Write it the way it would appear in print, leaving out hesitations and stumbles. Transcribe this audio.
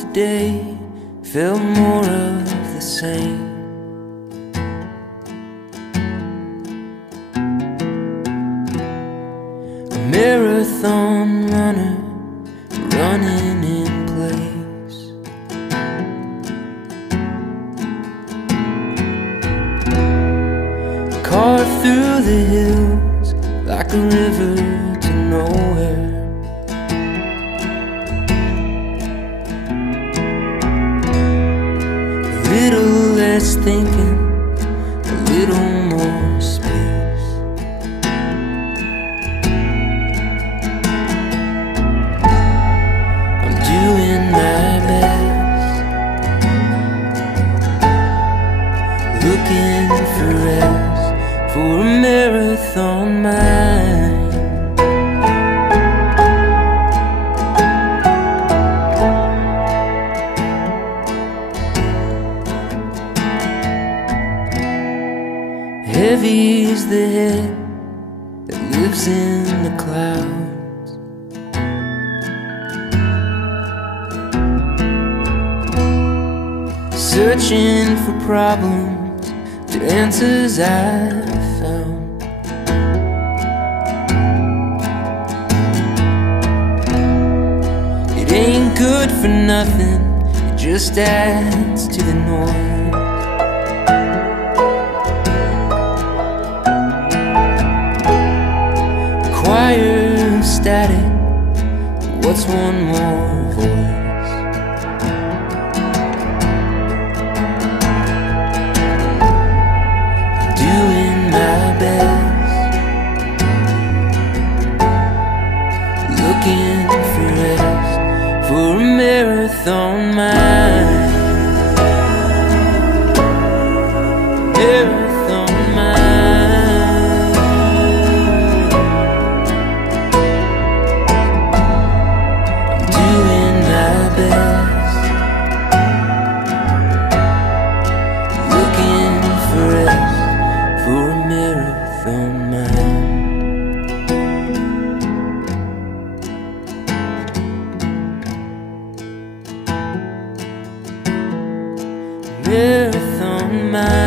today felt more of the same. A marathon runner running in place. Carved through the hills like a river to nowhere. A little less thinking, a little more space. I'm doing my best, looking for rest, for a marathon mind. Heavy is the head that lives in the clouds. Searching for problems, the answers I've found. It ain't good for nothing, it just adds to the noise. Choir static, what's one more voice? Doing my best, looking for rest, for a marathon mind. Marathon mind. I'm doing my best, looking for rest, for a marathon mind. Marathon mind.